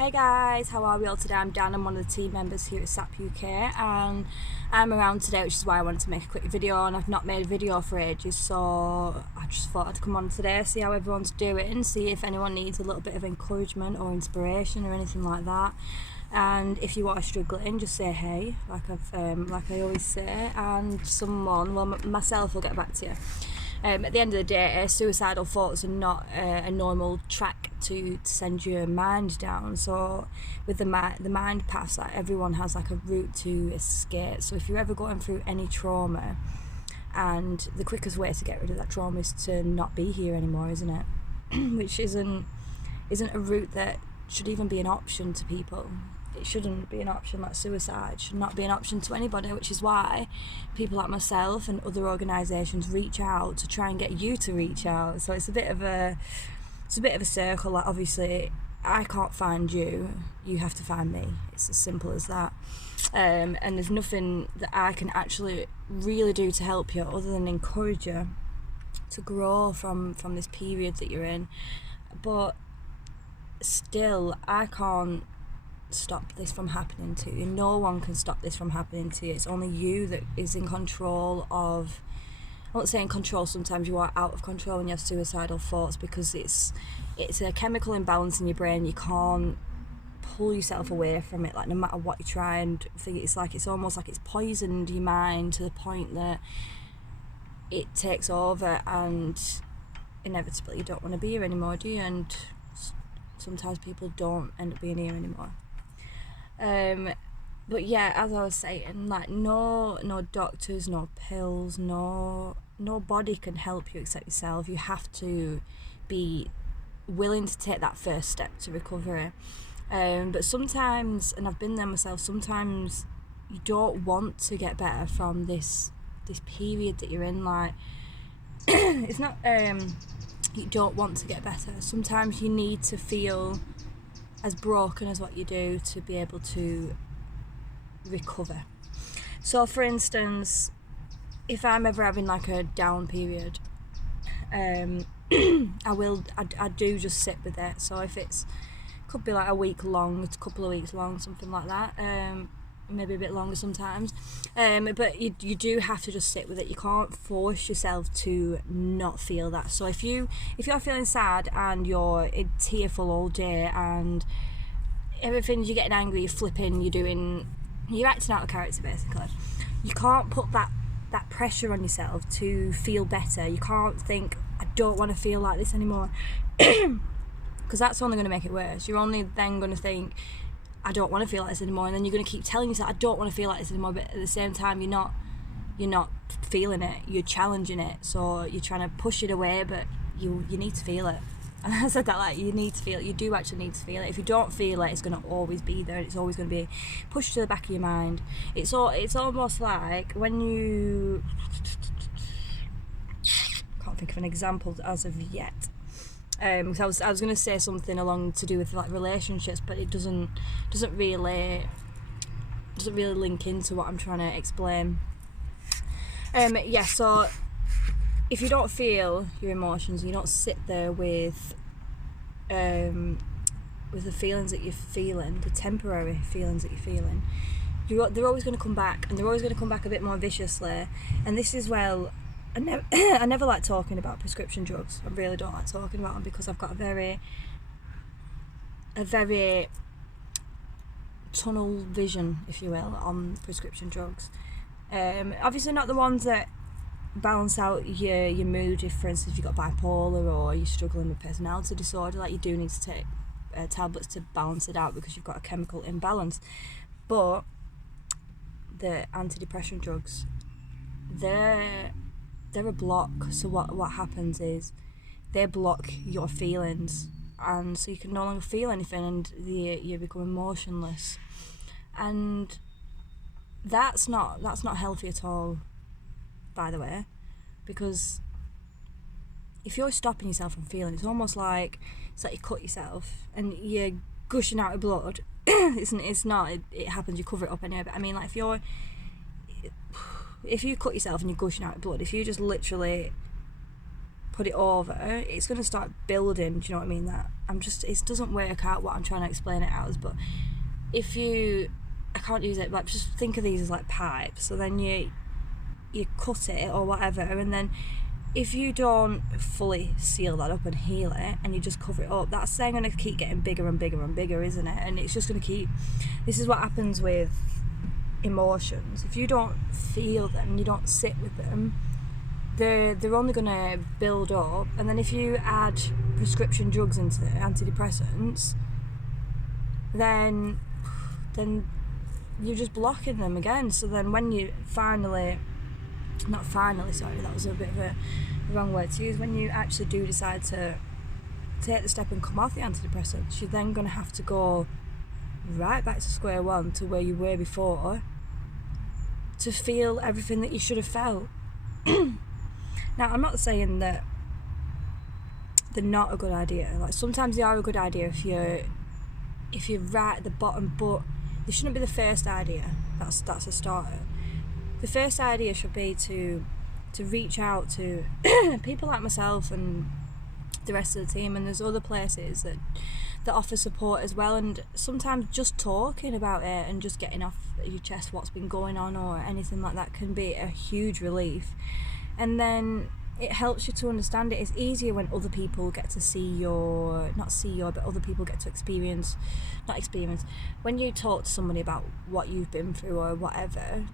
Hey guys, how are we all today? I'm Dan, I'm one of the team members here at SAP UK and I'm around today, which is why I wanted to make a quick video, and I've not made a video for ages, so I just thought I'd come on today, see how everyone's doing, see if anyone needs a little bit of encouragement or inspiration or anything like that. And if you are struggling, just say hey, like I always say, and myself will get back to you. At the end of the day, suicidal thoughts are not a normal track to send your mind down. So with the mind paths, like everyone has like a route to escape. So if you're ever going through any trauma, and the quickest way to get rid of that trauma is to not be here anymore, isn't it? Which isn't a route that should even be an option to people. It shouldn't be an option. Like suicide should not be an option to anybody, which is why people like myself and other organisations reach out to try and get you to reach out. So it's a bit of a circle. Like obviously I can't find you, you have to find me. It's as simple as that. And there's nothing that I can actually really do to help you other than encourage you to grow from this period that you're in. But still, I can't stop this from happening to you. No one can stop this from happening to you. It's only you that is in control of, I'm not saying control, sometimes you are out of control when you have suicidal thoughts, because it's a chemical imbalance in your brain. You can't pull yourself away from it, like no matter what you try and think. It's almost like it's poisoned your mind to the point that it takes over, and inevitably you don't want to be here anymore, do you? And sometimes people don't end up being here anymore. But yeah, as I was saying, like no doctors, no pills, nobody can help you except yourself. You have to be willing to take that first step to recovery. But sometimes, and I've been there myself, sometimes you don't want to get better from this period that you're in. Like it's not you don't want to get better. Sometimes you need to feel as broken as what you do to be able to recover. So for instance, if I'm ever having like a down period, I do just sit with it. So if could be like a week long, it's a couple of weeks long, something like that, maybe a bit longer sometimes, but you do have to just sit with it. You can't force yourself to not feel that. So if you're feeling sad and you're tearful all day and everything, you're getting angry, you're flipping, you're acting out of character basically, you can't put that pressure on yourself to feel better. You can't think, I don't want to feel like this anymore, because that's only going to make it worse. You're only then going to think, I don't want to feel like this anymore, and then you're going to keep telling yourself, I don't want to feel like this anymore, but at the same time you're not feeling it, you're challenging it, so you're trying to push it away, but you need to feel it. And I said that, like, you need to feel it. You do actually need to feel it. If you don't feel it, it's going to always be there, and it's always going to be pushed to the back of your mind. It's almost like when you, can't think of an example as of yet, because I was going to say something along to do with like relationships, but it doesn't really link into what I'm trying to explain. So if you don't feel your emotions, you don't sit there with the feelings that you're feeling, the temporary feelings that you're feeling, they're always going to come back, and they're always going to come back a bit more viciously. And this is, well, I never like talking about prescription drugs. I really don't like talking about them, because I've got a very tunnel vision, if you will, on prescription drugs. Obviously not the ones that balance out your mood. If for instance you've got bipolar or you're struggling with personality disorder, like you do need to take tablets to balance it out because you've got a chemical imbalance. But the antidepressant drugs, they're a block. So what happens is they block your feelings, and so you can no longer feel anything, and you become emotionless, and that's not healthy at all, by the way, because if you're stopping yourself from feeling, it's almost like you cut yourself and you're gushing out of blood. It's not, it happens, you cover it up anyway, but I mean, like if you cut yourself and you're gushing out of blood, if you just literally put it over, it's going to start building. Do you know what I mean? It doesn't work out what I'm trying to explain it as, but if you, I can't use it, but just think of these as like pipes. So then you cut it or whatever, and then if you don't fully seal that up and heal it, and you just cover it up, that's then going to keep getting bigger and bigger and bigger, isn't it? And it's just going to keep, this is what happens with emotions. If you don't feel them, you don't sit with them, they're only going to build up. And then if you add prescription drugs into it, antidepressants, then you're just blocking them again. So then when you not finally, sorry, that was a bit of a wrong word to use, when you actually do decide to take the step and come off the antidepressants, you're then going to have to go right back to square one, to where you were before, to feel everything that you should have felt. Now, I'm not saying that they're not a good idea. Like, sometimes they are a good idea if you're right at the bottom, but they shouldn't be the first idea. That's a starter. The first idea should be to reach out to people like myself and the rest of the team, and there's other places that offer support as well. And sometimes just talking about it and just getting off your chest what's been going on or anything like that can be a huge relief. And then it helps you to understand it. It's easier when other people get to but other people get to when you talk to somebody about what you've been through or whatever,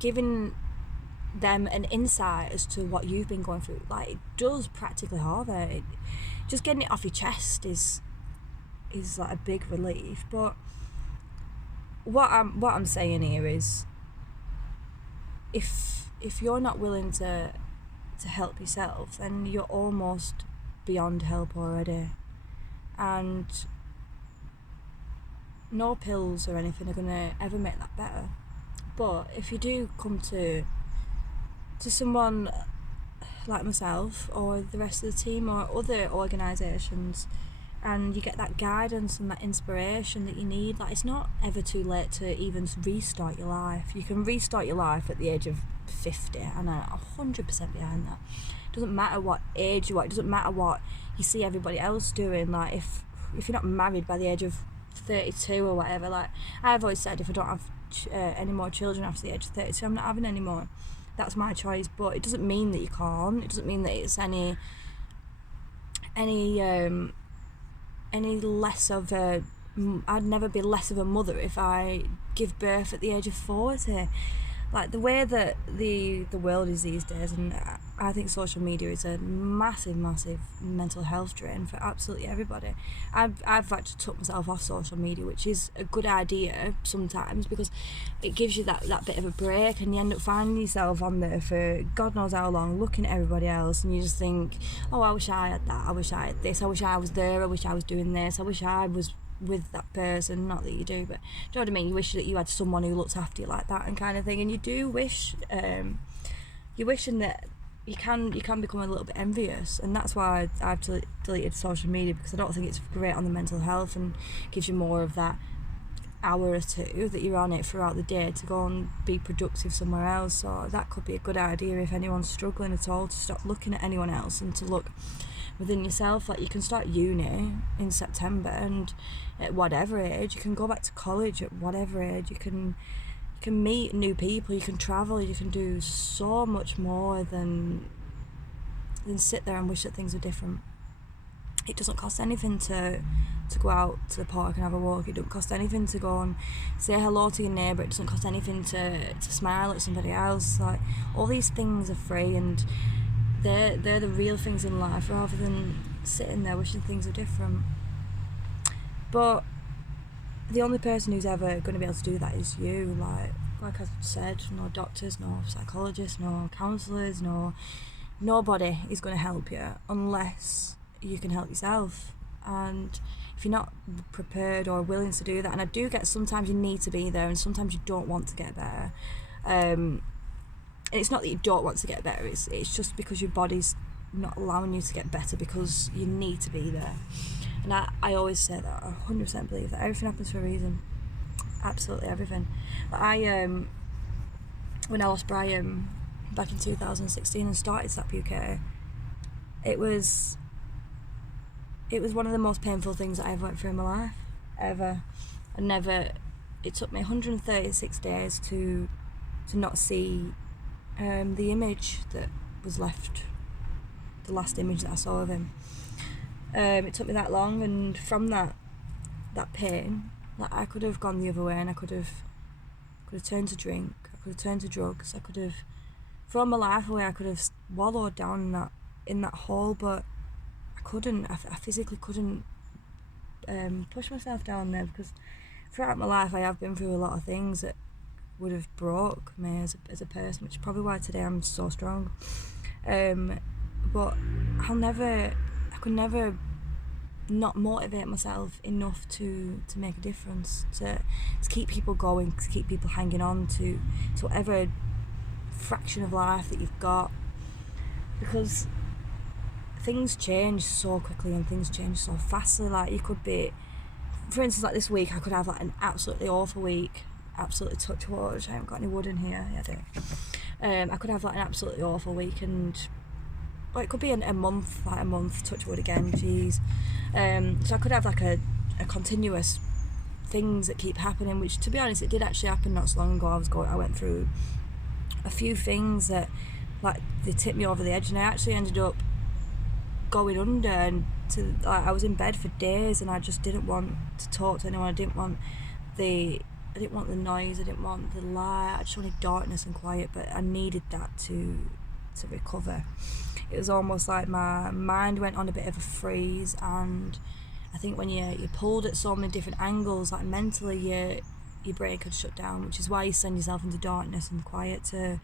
giving them an insight as to what you've been going through, like, it does practically harder. Just getting it off your chest is like a big relief. But what I'm saying here is, if you're not willing to help yourself, then you're almost beyond help already, and no pills or anything are gonna ever make that better. But if you do come to someone like myself or the rest of the team or other organisations, and you get that guidance and that inspiration that you need, like, it's not ever too late to even restart your life. You can restart your life at the age of 50, and I'm 100% behind that. It doesn't matter what age you are, it doesn't matter what you see everybody else doing. Like, if you're not married by the age of 32 or whatever, like I've always said, if I don't have any more children after the age of 32, I'm not having any more. That's my choice. But it doesn't mean that you can't. It doesn't mean that it's any less of a, I'd never be less of a mother if I give birth at the age of 40. Like, the way that the world is these days, and I think social media is a massive mental health drain for absolutely everybody. I've actually took myself off social media, which is a good idea sometimes, because it gives you that bit of a break, and you end up finding yourself on there for God knows how long, looking at everybody else, and you just think, oh, I wish I had that, I wish I had this, I wish I was there, I wish I was doing this, I wish I was with that person. Not that you do, but do you know what I mean? You wish that you had someone who looked after you like that, and kind of thing. And you do wish, you're wishing that you can become a little bit envious, and that's why I've deleted social media, because I don't think it's great on the mental health, and gives you more of that hour or two that you're on it throughout the day to go and be productive somewhere else. So that could be a good idea if anyone's struggling at all, to stop looking at anyone else and to look within yourself. Like, you can start uni in September, and at whatever age, you can go back to college at whatever age, you can meet new people, you can travel, you can do so much more than sit there and wish that things were different. It doesn't cost anything to go out to the park and have a walk. It doesn't cost anything to go and say hello to your neighbour. It doesn't cost anything to smile at somebody else. Like, all these things are free, and they're the real things in life, rather than sitting there wishing things were different. But the only person who's ever going to be able to do that is you. Like I said, no doctors, no psychologists, no counsellors, nobody is going to help you unless you can help yourself. And if you're not prepared or willing to do that, and I do get sometimes you need to be there, and sometimes you don't want to get better. And it's not that you don't want to get better, it's just because your body's not allowing you to get better, because you need to be there. And I always say that, I 100% believe that everything happens for a reason. Absolutely everything. When I lost Brian back in 2016 and started SAP UK, it was one of the most painful things that I ever went through in my life, ever. It took me 136 days to not see the image that was left, the last image that I saw of him. It took me that long, and from that pain, like, I could have gone the other way, and I could have turned to drink, I could have turned to drugs, I could have thrown my life away, I could have wallowed down in that hole, but I couldn't. I physically couldn't push myself down there, because throughout my life I have been through a lot of things that would have broke me as a person, which is probably why today I'm so strong. But I could never not motivate myself enough to make a difference, to keep people going, to keep people hanging on to whatever fraction of life that you've got, because things change so quickly and things change so fastly. Like, you could be, for instance, like this week I could have like an absolutely awful week, absolutely touch wood, I haven't got any wood in here, yeah, I do. I could have like an absolutely awful week, and it could be a month, touch wood again, jeez. So I could have like a continuous things that keep happening, which, to be honest, it did actually happen not so long ago. I went through a few things that, like, they tipped me over the edge, and I actually ended up going under, and I was in bed for days, and I just didn't want to talk to anyone. I didn't want the noise, I didn't want the light, I just wanted darkness and quiet, but I needed that to recover. It was almost like my mind went on a bit of a freeze, and I think when you're pulled at so many different angles, like mentally, your brain could shut down, which is why you send yourself into darkness and quiet to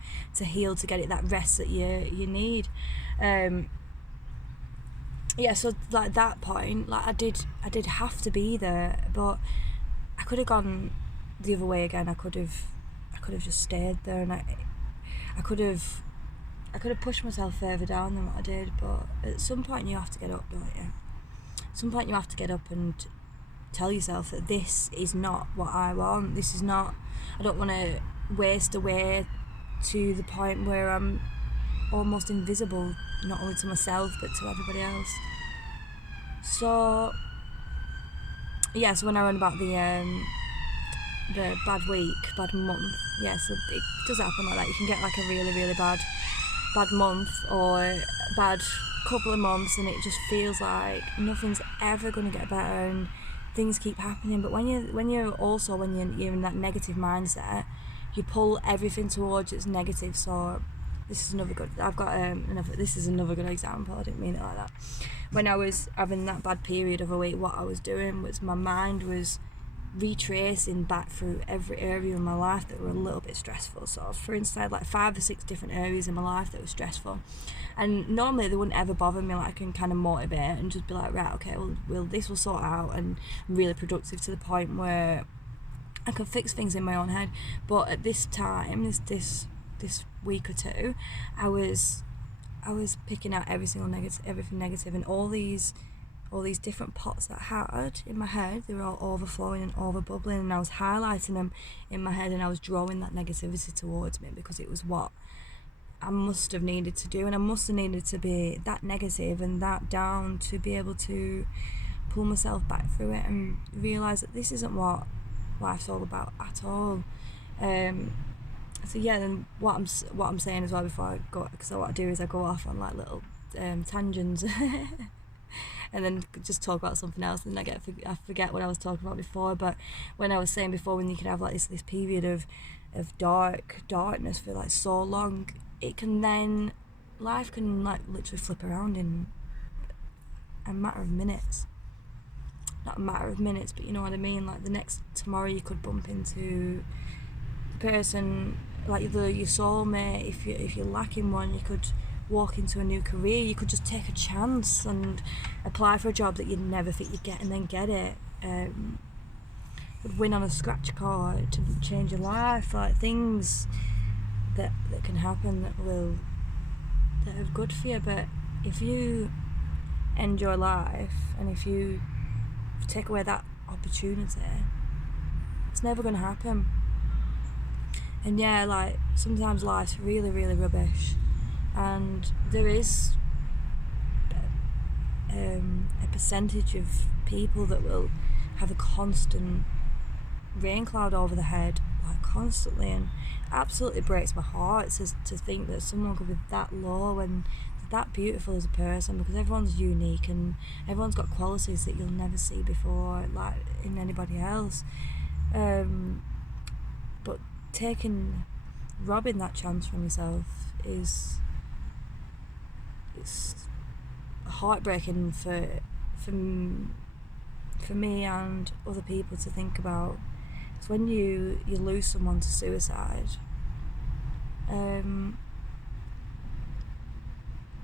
heal, to get it that rest that you need. So like that point, like I did have to be there, but I could have gone the other way again. I could have just stayed there, and I could have pushed myself further down than what I did. But at some point you have to get up, don't you? At some point you have to get up and tell yourself that this is not what I want. This is not, I don't want to waste away to the point where I'm almost invisible, not only to myself but to everybody else. So when I run about the bad week, bad month, so it does happen like that. You can get like a really, really bad month or bad couple of months, and it just feels like nothing's ever going to get better, and things keep happening. But when you're in that negative mindset, you pull everything towards its negative. So this is another good example. I didn't mean it like that. When I was having that bad period of a week, what I was doing was my mind was retracing back through every area in my life that were a little bit stressful. So for instance, I had like 5 or 6 different areas in my life that were stressful, and normally they wouldn't ever bother me. Like, I can kind of motivate and just be like, right, okay, well this will sort out, and I'm really productive to the point where I can fix things in my own head. But at this time, this week or two, I was picking out everything negative, and all these different pots that I had in my head, they were all overflowing and overbubbling, and I was highlighting them in my head, and I was drawing that negativity towards me, because it was what I must have needed to do, and I must have needed to be that negative and that down to be able to pull myself back through it and realise that this isn't what life's all about at all. Then what I'm saying as well before I go, because what I do is I go off on like little tangents and then just talk about something else, and I forget what I was talking about before. But when I was saying before, when you can have like this period of darkness for like so long, life can like literally flip around in a matter of minutes. Not a matter of minutes, but you know what I mean. Like tomorrow you could bump into the person, like your soulmate. If you're lacking one, you could walk into a new career. You could just take a chance and apply for a job that you'd never think you'd get, and then get it. Would win on a scratch card to change your life. Like, things that can happen that are good for you. But if you enjoy life, and if you take away that opportunity, it's never going to happen. And like, sometimes life's really, really rubbish, and there is a percentage of people that will have a constant rain cloud over the head, like constantly, and absolutely breaks my heart to think that someone could be that low and that beautiful as a person, because everyone's unique and everyone's got qualities that you'll never see before, like in anybody else. But robbing that chance from yourself it's heartbreaking for me and other people to think about. It's when you lose someone to suicide.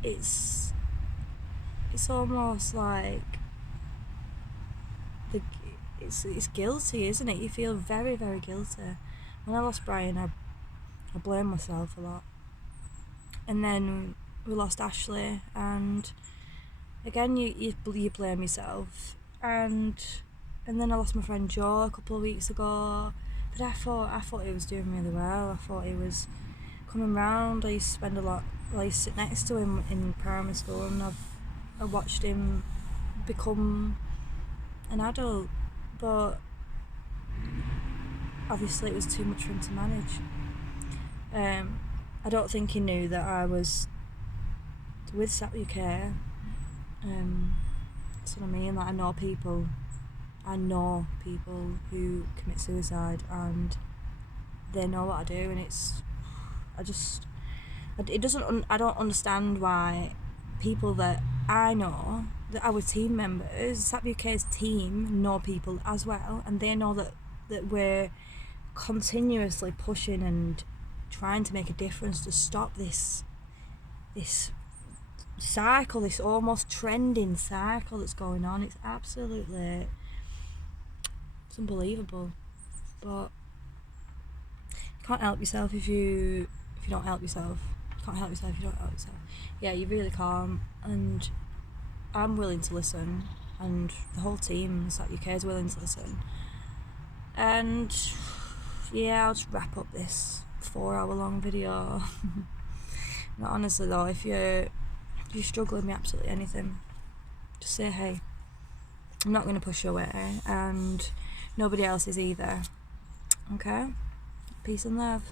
It's almost like it's guilty, isn't it? You feel very, very guilty. When I lost Brian, I blamed myself a lot, and then we lost Ashley, and again you blame yourself, and then I lost my friend Joe a couple of weeks ago, but I thought he was doing really well. I thought he was coming round. I used to spend a lot. I used to sit next to him in primary school, and I watched him become an adult, but obviously it was too much for him to manage. I don't think he knew that I was with SAP UK. That's what I mean. Like, I know people who commit suicide, and they know what I do, and I don't understand why people that I know, that our team members, SAP UK's team, know people as well, and they know that we're continuously pushing and trying to make a difference to stop this cycle, this almost trending cycle that's going on. It's unbelievable. But you can't help yourself if you don't help yourself. You can't help yourself if you don't help yourself. Yeah, you really can't. And I'm willing to listen, and the whole team SAP UK is willing to listen. And yeah, I'll just wrap up this 4-hour long video. No, honestly though, if you're struggling with absolutely anything, just say hey. I'm not going to push you away, and nobody else is either. Okay? Peace and love.